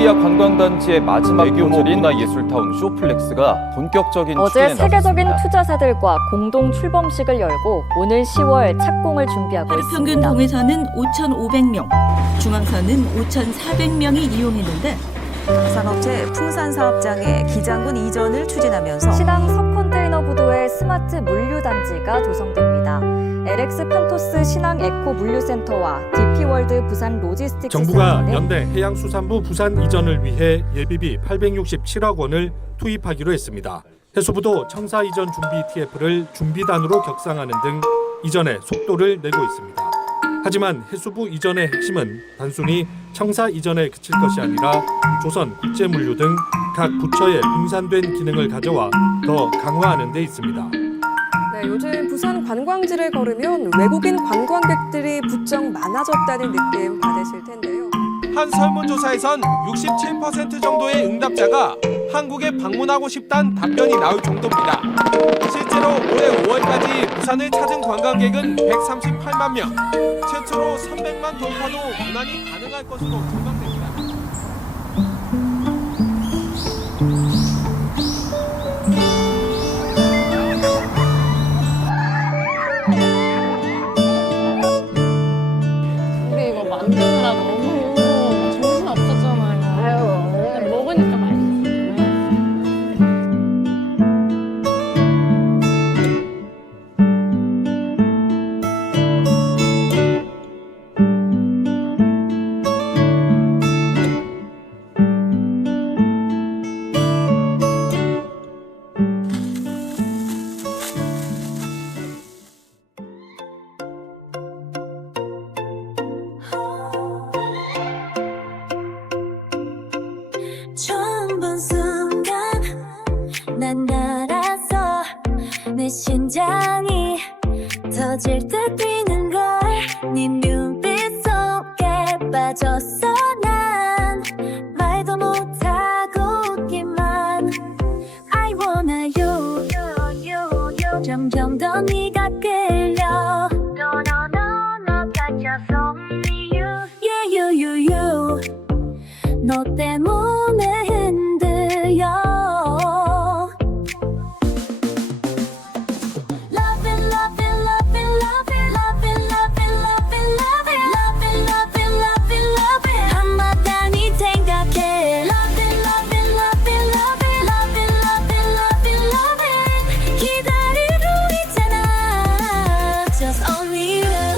오시리아 관광단지의 마지막 대규모인 문화예술타운 쇼플렉스가 본격적인 어제 추진에 세계적인 나섰습니다. 투자사들과 공동 출범식을 열고 오늘 10월 착공을 준비하고 하루 평균 있습니다. 동해선은 5,500명, 중앙선은 5,400명이 이용했는데 산업체 풍산사업장의 기장군 이전을 추진하면서 신항 서컨테이너 부도에 스마트 물류단지가 조성됩니다. LX 판토스 신항 에코 물류센터와 DP월드 부산 로지스틱스 정부가 센터는 연대 해양수산부 부산 이전을 위해 예비비 867억 원을 투입하기로 했습니다. 해수부도 청사 이전 준비 TF를 준비단으로 격상하는 등 이전의 속도를 내고 있습니다. 하지만 해수부 이전의 핵심은 단순히 청사 이전에 그칠 것이 아니라 조선, 국제물류 등 각 부처의 분산된 기능을 가져와 더 강화하는 데 있습니다. 네, 요즘 부산 관광지를 걸으면 외국인 관광객들이 부쩍 많아졌다는 느낌 받으실 텐데요. 한 설문조사에선 67% 정도의 응답자가 한국에 방문하고 싶다는 답변이 나올 정도입니다. 실제로 올해 5월까지 부산을 찾은 관광객은 138만 명, 최초로 300만 돌파도 무난히 가능할 것으로 전망됩니다. 우리 이거 만드느라 너무 정신 없었잖아요. 근데 먹으니까 맛있어요. 처음 본 순간 난 알았어. 내 심장이 터질 듯 뛰는 걸 네 눈빛 속에 빠졌어. 난 말도 못하고 웃기만 I wanna you 점점 더 네가 끌려 너 갇혀서 you 너 때문에 흔들려 Love it, love it, love it, love it, love it, love it, love it, love it, love it, love it, love it, love it 한마디니 생각해 Love it, love it, love it, love it, love it, love it, love it, love it 기다리고 있잖아 Just only you